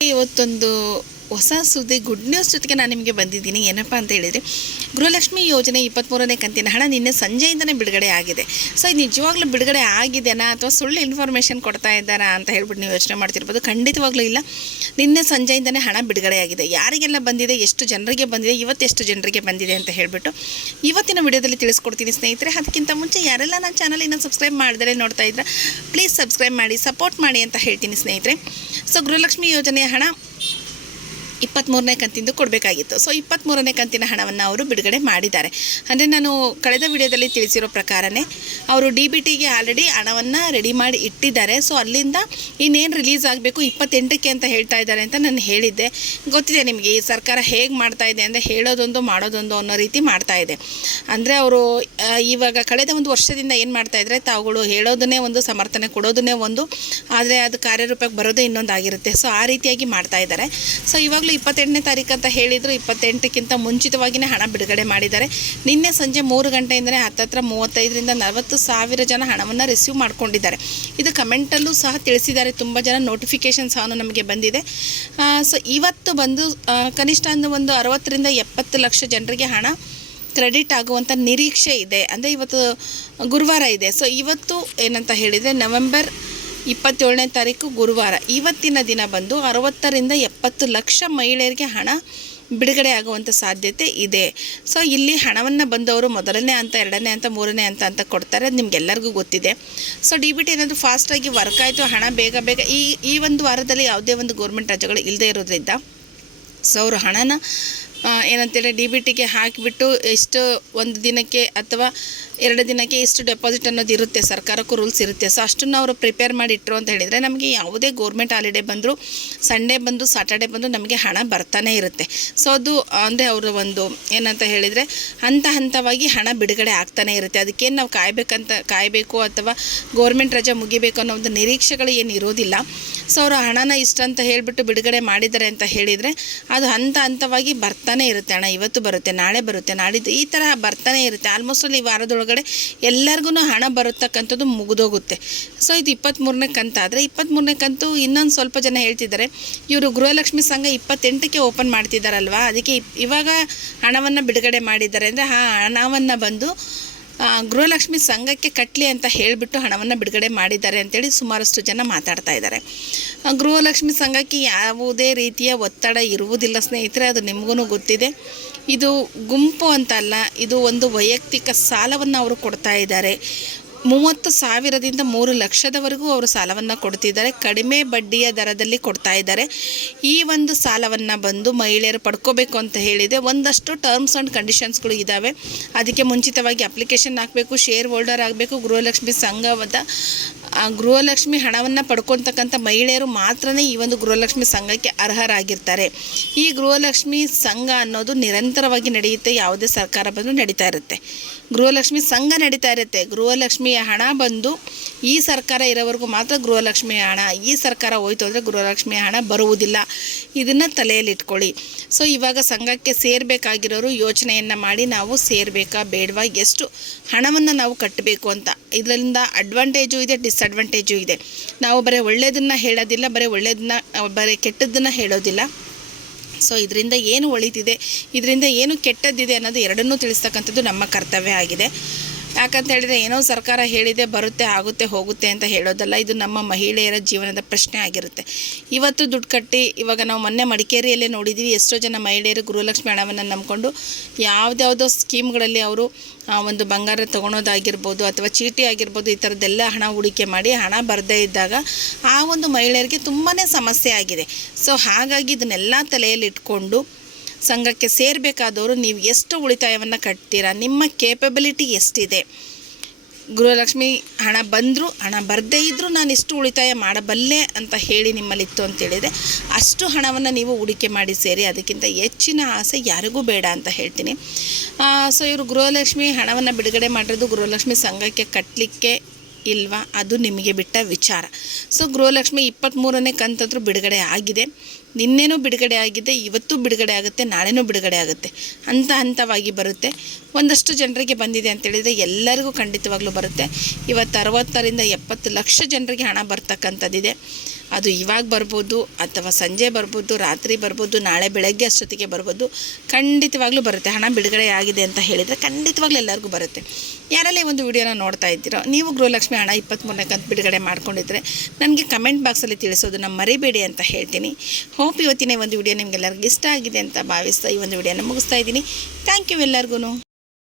ಇವತ್ತೊಂದು ಹೊಸ ಸುದ್ದಿ ಗುಡ್ ನ್ಯೂಸ್ ಜೊತೆಗೆ ನಾನು ನಿಮಗೆ ಬಂದಿದ್ದೀನಿ. ಏನಪ್ಪ ಅಂತ ಹೇಳಿದರೆ, ಗೃಹಲಕ್ಷ್ಮಿ ಯೋಜನೆ ಇಪ್ಪತ್ತ್ಮೂರನೇ ಕಂತಿನ ಹಣ ನಿನ್ನೆ ಸಂಜೆಯಿಂದನೇ ಬಿಡುಗಡೆ ಆಗಿದೆ. ಸೊ ಇದು ನಿಜವಾಗ್ಲೂ ಬಿಡುಗಡೆ ಆಗಿದೆನಾ ಅಥವಾ ಸುಳ್ಳು ಇನ್ಫಾರ್ಮೇಷನ್ ಕೊಡ್ತಾ ಇದ್ದಾರಾ ಅಂತ ಹೇಳ್ಬಿಟ್ಟು ನೀವು ಯೋಚನೆ ಮಾಡ್ತಿರ್ಬೋದು. ಖಂಡಿತವಾಗ್ಲೂ ಇಲ್ಲ. ನಿನ್ನೆ ಸಂಜೆಯಿಂದನೇ ಹಣ ಬಿಡುಗಡೆ ಆಗಿದೆ. ಯಾರಿಗೆಲ್ಲ ಬಂದಿದೆ, ಎಷ್ಟು ಜನರಿಗೆ ಬಂದಿದೆ ಇವತ್ತು ಎಷ್ಟು ಜನರಿಗೆ ಬಂದಿದೆ ಅಂತ ಹೇಳಿಬಿಟ್ಟು ಇವತ್ತಿನ ವಿಡಿಯೋದಲ್ಲಿ ತಿಳಿಸ್ಕೊಡ್ತೀನಿ ಸ್ನೇಹಿತರೆ. ಅದಕ್ಕಿಂತ ಮುಂಚೆ ಯಾರೆಲ್ಲ ನನ್ನ ಚಾನಲ್ ಇನ್ನೂ ಸಬ್ಸ್ಕ್ರೈಬ್ ಮಾಡಿದರೆ ನೋಡ್ತಾ ಇದ್ರೆ ಪ್ಲೀಸ್ ಸಬ್ಸ್ಕ್ರೈಬ್ ಮಾಡಿ ಸಪೋರ್ಟ್ ಮಾಡಿ ಅಂತ ಹೇಳ್ತೀನಿ ಸ್ನೇಹಿತರೆ. ಸೊ ಗೃಹಲಕ್ಷ್ಮಿ ಯೋಜನೆಯ ಹಣ ಇಪ್ಪತ್ತ್ಮೂರನೇ ಕಂತಿಂದು ಕೊಡಬೇಕಾಗಿತ್ತು. ಸೊ ಇಪ್ಪತ್ತ್ಮೂರನೇ ಕಂತಿನ ಹಣವನ್ನು ಅವರು ಬಿಡುಗಡೆ ಮಾಡಿದ್ದಾರೆ. ಅಂದರೆ ನಾನು ಕಳೆದ ವಿಡಿಯೋದಲ್ಲಿ ತಿಳಿಸಿರೋ ಪ್ರಕಾರನೇ ಅವರು ಡಿ ಬಿ ಟಿಗೆ ಆಲ್ರೆಡಿ ಹಣವನ್ನು ರೆಡಿ ಮಾಡಿ ಇಟ್ಟಿದ್ದಾರೆ. ಸೊ ಅಲ್ಲಿಂದ ಇನ್ನೇನು ರಿಲೀಸ್ ಆಗಬೇಕು, ಇಪ್ಪತ್ತೆಂಟಕ್ಕೆ ಅಂತ ಹೇಳ್ತಾ ಇದ್ದಾರೆ ಅಂತ ನಾನು ಹೇಳಿದ್ದೆ. ಗೊತ್ತಿದೆ ನಿಮಗೆ, ಈ ಸರ್ಕಾರ ಹೇಗೆ ಮಾಡ್ತಾ ಇದೆ ಅಂದರೆ ಹೇಳೋದೊಂದು ಮಾಡೋದೊಂದು ಅನ್ನೋ ರೀತಿ ಮಾಡ್ತಾ ಇದೆ. ಅಂದರೆ ಅವರು ಇವಾಗ ಕಳೆದ ಒಂದು ವರ್ಷದಿಂದ ಏನು ಮಾಡ್ತಾ ಇದ್ದಾರೆ ತಾವುಗಳು ಹೇಳೋದನ್ನೇ ಒಂದು, ಸಮರ್ಥನೆ ಕೊಡೋದನ್ನೇ ಒಂದು, ಆದರೆ ಅದು ಕಾರ್ಯರೂಪಕ್ಕೆ ಬರೋದೇ ಇನ್ನೊಂದಾಗಿರುತ್ತೆ. ಸೊ ಆ ರೀತಿಯಾಗಿ ಮಾಡ್ತಾ ಇದ್ದಾರೆ. ಸೊ ಇವಾಗಲೂ ಇಪ್ಪತ್ತೆಂಟನೇ ತಾರೀಕು ಅಂತ ಹೇಳಿದರು, ಇಪ್ಪತ್ತೆಂಟಕ್ಕಿಂತ ಮುಂಚಿತವಾಗಿಯೇ ಹಣ ಬಿಡುಗಡೆ ಮಾಡಿದ್ದಾರೆ. ನಿನ್ನೆ ಸಂಜೆ ಮೂರು ಗಂಟೆಯಿಂದಲೇ ಹತ್ತತ್ರ ಮೂವತ್ತೈದರಿಂದ ನಲವತ್ತು ಸಾವಿರ ಜನ ಹಣವನ್ನು ರಿಸೀವ್ ಮಾಡ್ಕೊಂಡಿದ್ದಾರೆ. ಇದು ಕಮೆಂಟಲ್ಲೂ ಸಹ ತಿಳಿಸಿದ್ದಾರೆ. ತುಂಬ ಜನ ನೋಟಿಫಿಕೇಷನ್ ಸಹ ನಮಗೆ ಬಂದಿದೆ. ಸೊ ಇವತ್ತು ಬಂದು ಕನಿಷ್ಠ ಅಂದ್ರೆ ಒಂದು ಅರವತ್ತರಿಂದ ಎಪ್ಪತ್ತು ಲಕ್ಷ ಜನರಿಗೆ ಹಣ ಕ್ರೆಡಿಟ್ ಆಗುವಂಥ ನಿರೀಕ್ಷೆ ಇದೆ. ಅಂದರೆ ಇವತ್ತು ಗುರುವಾರ ಇದೆ. ಸೊ ಇವತ್ತು ಏನಂತ ಹೇಳಿದರೆ ನವೆಂಬರ್ ಇಪ್ಪತ್ತೇಳನೇ ತಾರೀಕು ಗುರುವಾರ. ಇವತ್ತಿನ ದಿನ ಬಂದು ಅರವತ್ತರಿಂದ ಎಪ್ಪತ್ತು ಲಕ್ಷ ಮಹಿಳೆಯರಿಗೆ ಹಣ ಬಿಡುಗಡೆ ಆಗುವಂಥ ಸಾಧ್ಯತೆ ಇದೆ. ಸೊ ಇಲ್ಲಿ ಹಣವನ್ನು ಬಂದವರು ಮೊದಲನೇ ಅಂತ ಎರಡನೇ ಅಂತ ಮೂರನೇ ಅಂತ ಅಂತ ಕೊಡ್ತಾರೆ. ಅದು ನಿಮ್ಗೆಲ್ಲರಿಗೂ ಗೊತ್ತಿದೆ. ಸೊ ಡಿ ಬಿ ಟಿ ಏನಾದರೂ ಫಾಸ್ಟಾಗಿ ವರ್ಕ್ ಆಯಿತು, ಹಣ ಬೇಗ ಬೇಗ ಈ ಈ ಒಂದು ವಾರದಲ್ಲಿ ಯಾವುದೇ ಒಂದು ಗೌರ್ಮೆಂಟ್ ರಜೆಗಳು ಇಲ್ಲದೇ ಇರೋದ್ರಿಂದ ಸೊ ಅವರು ಹಣನ ಏನಂತೇಳಿ ಡಿ ಬಿ ಟಿಗೆ ಹಾಕಿಬಿಟ್ಟು ಎಷ್ಟು ಒಂದು ದಿನಕ್ಕೆ ಅಥವಾ ಎರಡು ದಿನಕ್ಕೆ ಇಷ್ಟು ಡೆಪಾಸಿಟ್ ಅನ್ನೋದು ಇರುತ್ತೆ, ಸರ್ಕಾರಕ್ಕೂ ರೂಲ್ಸ್ ಇರುತ್ತೆ. ಸೊ ಅಷ್ಟನ್ನು ಅವರು ಪ್ರಿಪೇರ್ ಮಾಡಿ ಇಟ್ಟರು ಅಂತ ಹೇಳಿದರೆ ನಮಗೆ ಯಾವುದೇ ಗೌರ್ಮೆಂಟ್ ಹಾಲಿಡೇ ಬಂದರೂ ಸಂಡೇ ಬಂದು ಸಾಟರ್ಡೆ ಬಂದು ನಮಗೆ ಹಣ ಬರ್ತಾನೆ ಇರುತ್ತೆ. ಸೊ ಅದು ಅಂದರೆ ಅವರ ಒಂದು ಏನಂತ ಹೇಳಿದರೆ ಹಂತ ಹಂತವಾಗಿ ಹಣ ಬಿಡುಗಡೆ ಆಗ್ತಾನೆ ಇರುತ್ತೆ. ಅದಕ್ಕೇನು ನಾವು ಕಾಯಬೇಕಂತ, ಕಾಯಬೇಕು ಅಥವಾ ಗೌರ್ಮೆಂಟ್ ರಜೆ ಮುಗಿಬೇಕು ಅನ್ನೋ ಒಂದು ನಿರೀಕ್ಷೆಗಳು ಏನು ಇರೋದಿಲ್ಲ. ಸೊ ಅವರು ಹಣನ ಇಷ್ಟ ಅಂತ ಹೇಳಿಬಿಟ್ಟು ಬಿಡುಗಡೆ ಮಾಡಿದ್ದಾರೆ ಅಂತ ಹೇಳಿದರೆ ಅದು ಹಂತ ಹಂತವಾಗಿ ಬರ್ತಾನೆ ಇರುತ್ತೆ ಹಣ ಇವತ್ತು ಬರುತ್ತೆ, ನಾಳೆ ಬರುತ್ತೆ ನಾಡಿದ್ದು ಈ ಥರ ಬರ್ತಾನೆ ಇರುತ್ತೆ. ಆಲ್ಮೋಸ್ಟ್ ಅಲ್ಲಿ ವಾರದೊಳಗಡೆ ಎಲ್ಲರಿಗೂ ಹಣ ಬರತಕ್ಕಂಥದ್ದು ಮುಗಿದೋಗುತ್ತೆ. ಸೊ ಇದು ಇಪ್ಪತ್ತ್ಮೂರನೇ ಕಂತಾದರೆ ಇಪ್ಪತ್ತ್ಮೂರನೇ ಕಂತು ಇನ್ನೊಂದು ಸ್ವಲ್ಪ ಜನ ಹೇಳ್ತಿದ್ದಾರೆ, ಇವರು ಗೃಹಲಕ್ಷ್ಮಿ ಸಂಘ ಇಪ್ಪತ್ತೆಂಟಕ್ಕೆ ಓಪನ್ ಮಾಡ್ತಿದ್ದಾರಲ್ವಾ ಅದಕ್ಕೆ ಇವಾಗ ಹಣವನ್ನು ಬಿಡುಗಡೆ ಮಾಡಿದ್ದಾರೆ. ಅಂದರೆ ಆ ಹಣವನ್ನು ಬಂದು ಗೃಹಲಕ್ಷ್ಮಿ ಸಂಘಕ್ಕೆ ಕಟ್ಟಲಿ ಅಂತ ಹೇಳಿಬಿಟ್ಟು ಹಣವನ್ನು ಬಿಡುಗಡೆ ಮಾಡಿದ್ದಾರೆ ಅಂತೇಳಿ ಸುಮಾರಷ್ಟು ಜನ ಮಾತಾಡ್ತಾ ಇದ್ದಾರೆ. ಗೃಹಲಕ್ಷ್ಮಿ ಸಂಘಕ್ಕೆ ಯಾವುದೇ ರೀತಿಯ ಒತ್ತಡ ಇರುವುದಿಲ್ಲ ಸ್ನೇಹಿತರೆ, ಅದು ನಿಮಗೂ ಗೊತ್ತಿದೆ. ಇದು ಗುಂಪು ಅಂತಲ್ಲ, ಇದು ಒಂದು ವೈಯಕ್ತಿಕ ಸಾಲವನ್ನು ಅವರು ಕೊಡ್ತಾ ಇದ್ದಾರೆ. ಮೂವತ್ತು ಸಾವಿರದಿಂದ ಮೂರು ಲಕ್ಷದವರೆಗೂ ಅವರು ಸಾಲವನ್ನು ಕೊಡ್ತಿದ್ದಾರೆ. ಕಡಿಮೆ ಬಡ್ಡಿಯ ದರದಲ್ಲಿ ಕೊಡ್ತಾ ಇದ್ದಾರೆ. ಈ ಒಂದು ಸಾಲವನ್ನು ಬಂದು ಮಹಿಳೆಯರು ಪಡ್ಕೋಬೇಕು ಅಂತ ಹೇಳಿದೆ. ಒಂದಷ್ಟು ಟರ್ಮ್ಸ್ ಆ್ಯಂಡ್ ಕಂಡೀಷನ್ಸ್ಗಳು ಇದ್ದಾವೆ ಅದಕ್ಕೆ ಮುಂಚಿತವಾಗಿ ಅಪ್ಲಿಕೇಶನ್ ಹಾಕಬೇಕು ಶೇರ್ ಹೋಲ್ಡರ್ ಆಗಬೇಕು, ಗೃಹಲಕ್ಷ್ಮಿ ಸಂಘದ ಆ, ಗೃಹಲಕ್ಷ್ಮಿ ಹಣವನ್ನು ಪಡ್ಕೊತಕ್ಕಂಥ ಮಹಿಳೆಯರು ಮಾತ್ರನೇ ಈ ಒಂದು ಗೃಹಲಕ್ಷ್ಮಿ ಸಂಘಕ್ಕೆ ಅರ್ಹರಾಗಿರ್ತಾರೆ. ಈ ಗೃಹಲಕ್ಷ್ಮಿ ಸಂಘ ಅನ್ನೋದು ನಿರಂತರವಾಗಿ ನಡೆಯುತ್ತೆ. ಯಾವುದೇ ಸರ್ಕಾರ ಬಂದು ನಡೀತಾ ಇರುತ್ತೆ. ಗೃಹಲಕ್ಷ್ಮಿ ಸಂಘ ನಡೀತಾ ಇರುತ್ತೆ. ಗೃಹಲಕ್ಷ್ಮಿಯ ಹಣ ಬಂದು ಈ ಸರ್ಕಾರ ಇರೋವರೆಗೂ ಮಾತ್ರ ಗೃಹಲಕ್ಷ್ಮಿಯ ಹಣ, ಈ ಸರ್ಕಾರ ಹೋಯ್ತು ಅಂದರೆ ಗೃಹಲಕ್ಷ್ಮಿಯ ಹಣ ಬರುವುದಿಲ್ಲ. ಇದನ್ನು ತಲೆಯಲ್ಲಿ ಇಟ್ಕೊಳ್ಳಿ. ಸೊ ಇವಾಗ ಸಂಘಕ್ಕೆ ಸೇರಬೇಕಾಗಿರೋರು ಯೋಚನೆಯನ್ನು ಮಾಡಿ ನಾವು ಸೇರಬೇಕಾ ಬೇಡವಾ? ಎಷ್ಟು ಹಣವನ್ನು ನಾವು ಕಟ್ಟಬೇಕು ಅಂತ. ಇದರಿಂದ ಅಡ್ವಾಂಟೇಜು ಇದೆ ಡಿಸ್ಅಡ್ವಾಂಟೇಜು ಇದೆ. ನಾವು ಬರೀ ಒಳ್ಳೆಯದನ್ನು ಹೇಳೋದಿಲ್ಲ, ಬರೀ ಒಳ್ಳೆಯದನ್ನ ಬರೀ ಕೆಟ್ಟದ್ದನ್ನು ಹೇಳೋದಿಲ್ಲ. ಸೊ ಇದರಿಂದ ಏನು ಒಳಿತಿದೆ, ಇದರಿಂದ ಏನು ಕೆಟ್ಟದ್ದಿದೆ ಅನ್ನೋದು ಎರಡನ್ನೂ ತಿಳಿಸ್ತಕ್ಕಂಥದ್ದು ನಮ್ಮ ಕರ್ತವ್ಯ ಆಗಿದೆ. ಯಾಕಂತ ಹೇಳಿದ್ರೆ ಏನೋ ಸರ್ಕಾರ ಹೇಳಿದೆ, ಬರುತ್ತೆ, ಆಗುತ್ತೆ, ಹೋಗುತ್ತೆ ಅಂತ ಹೇಳೋದಲ್ಲ. ಇದು ನಮ್ಮ ಮಹಿಳೆಯರ ಜೀವನದ ಪ್ರಶ್ನೆ ಆಗಿರುತ್ತೆ. ಇವತ್ತು ದುಡ್ಡು ಕಟ್ಟಿ, ಇವಾಗ ನಾವು ಮೊನ್ನೆ ಮಡಿಕೇರಿಯಲ್ಲೇ ನೋಡಿದ್ದೀವಿ ಎಷ್ಟೋ ಜನ ಮಹಿಳೆಯರು ಗೃಹಲಕ್ಷ್ಮಿ ಹಣವನ್ನು ನಂಬಿಕೊಂಡು ಯಾವುದ್ಯಾವುದೋ ಸ್ಕೀಮ್ಗಳಲ್ಲಿ ಅವರು ಒಂದು ಬಂಗಾರ ತೊಗೊಳೋದಾಗಿರ್ಬೋದು ಅಥವಾ ಚೀಟಿ ಆಗಿರ್ಬೋದು, ಈ ಥರದ್ದೆಲ್ಲ ಹಣ ಹೂಡಿಕೆ ಮಾಡಿ ಹಣ ಬರದೇ ಇದ್ದಾಗ ಆ ಒಂದು ಮಹಿಳೆಯರಿಗೆ ತುಂಬಾ ಸಮಸ್ಯೆ ಆಗಿದೆ. ಸೊ ಹಾಗಾಗಿ ಇದನ್ನೆಲ್ಲ ತಲೆಯಲ್ಲಿ ಇಟ್ಕೊಂಡು ಸಂಘಕ್ಕೆ ಸೇರಬೇಕಾದವರು ನೀವು ಎಷ್ಟು ಉಳಿತಾಯವನ್ನು ಕಟ್ತೀರಾ, ನಿಮ್ಮ ಕೇಪಬಿಲಿಟಿ ಎಷ್ಟಿದೆ? ಗೃಹಲಕ್ಷ್ಮಿ ಹಣ ಬಂದರೂ, ಹಣ ಬರದೇ ಇದ್ದರೂ ನಾನು ಇಷ್ಟು ಉಳಿತಾಯ ಮಾಡಬಲ್ಲೆ ಅಂತ ಹೇಳಿ ನಿಮ್ಮಲ್ಲಿತ್ತು ಅಂತೇಳಿದೆ ಅಷ್ಟು ಹಣವನ್ನು ನೀವು ಹೂಡಿಕೆ ಮಾಡಿ ಸೇರಿ ಅದಕ್ಕಿಂತ ಹೆಚ್ಚಿನ ಆಸೆ ಯಾರಿಗೂ ಬೇಡ ಅಂತ ಹೇಳ್ತೀನಿ. ಸೊ ಇವರು ಗೃಹಲಕ್ಷ್ಮಿ ಹಣವನ್ನು ಬಿಡುಗಡೆ ಮಾಡಿರೋದು ಗೃಹಲಕ್ಷ್ಮಿ ಸಂಘಕ್ಕೆ ಕಟ್ಟಲಿಕ್ಕೆ ಇಲ್ವಾ? ಅದು ನಿಮಗೆ ಬಿಟ್ಟ ವಿಚಾರ. ಸೊ ಗೃಹಲಕ್ಷ್ಮಿ ಇಪ್ಪತ್ತ್ಮೂರನೇ ಕಂತಂದ್ರೂ ಬಿಡುಗಡೆ ಆಗಿದೆ. ನಿನ್ನೆನೂ ಬಿಡುಗಡೆ ಆಗಿದೆ, ಇವತ್ತು ಬಿಡುಗಡೆ ಆಗುತ್ತೆ, ನಾಳೆನೂ ಬಿಡುಗಡೆ ಆಗುತ್ತೆ. ಹಂತ ಹಂತವಾಗಿ ಬರುತ್ತೆ. ಒಂದಷ್ಟು ಜನರಿಗೆ ಬಂದಿದೆ ಅಂತೇಳಿದರೆ ಎಲ್ಲರಿಗೂ ಖಂಡಿತವಾಗ್ಲೂ ಬರುತ್ತೆ. ಇವತ್ತು ಅರವತ್ತರಿಂದ ಎಪ್ಪತ್ತು ಲಕ್ಷ ಜನರಿಗೆ ಹಣ ಬರ್ತಕ್ಕಂಥದ್ದಿದೆ. ಅದು ಇವಾಗ ಬರ್ಬೋದು ಅಥವಾ ಸಂಜೆ ಬರ್ಬೋದು, ರಾತ್ರಿ ಬರ್ಬೋದು, ನಾಳೆ ಬೆಳಗ್ಗೆ ಅಷ್ಟೊತ್ತಿಗೆ ಬರ್ಬೋದು, ಖಂಡಿತವಾಗ್ಲೂ ಬರುತ್ತೆ. ಹಣ ಬಿಡುಗಡೆ ಆಗಿದೆ ಅಂತ ಹೇಳಿದರೆ ಖಂಡಿತವಾಗ್ಲೂ ಎಲ್ಲರಿಗೂ ಬರುತ್ತೆ. ಯಾರಲ್ಲಿ ಒಂದು ವಿಡಿಯೋನ ನೋಡ್ತಾ ಇದ್ದೀರೋ, ನೀವು ಗೃಹಲಕ್ಷ್ಮಿ ಹಣ ಇಪ್ಪತ್ತ್ಮೂರನೇ ಕಂತು ಬಿಡುಗಡೆ ಮಾಡ್ಕೊಂಡಿದ್ರೆ ನನಗೆ ಕಮೆಂಟ್ ಬಾಕ್ಸಲ್ಲಿ ತಿಳಿಸೋದನ್ನು ಮರಿಬೇಡಿ ಅಂತ ಹೇಳ್ತೀನಿ. ಹೋಪ್ ಇವತ್ತಿನ ಒಂದು ವಿಡಿಯೋ ನಿಮಗೆಲ್ಲರಿಗೂ ಇಷ್ಟ ಆಗಿದೆ ಅಂತ ಭಾವಿಸ್ತಾ ಈ ಒಂದು ವಿಡಿಯೋನ ಮುಗಿಸ್ತಾ ಇದ್ದೀನಿ. ಥ್ಯಾಂಕ್ ಯು ಎಲ್ಲರಿಗೂ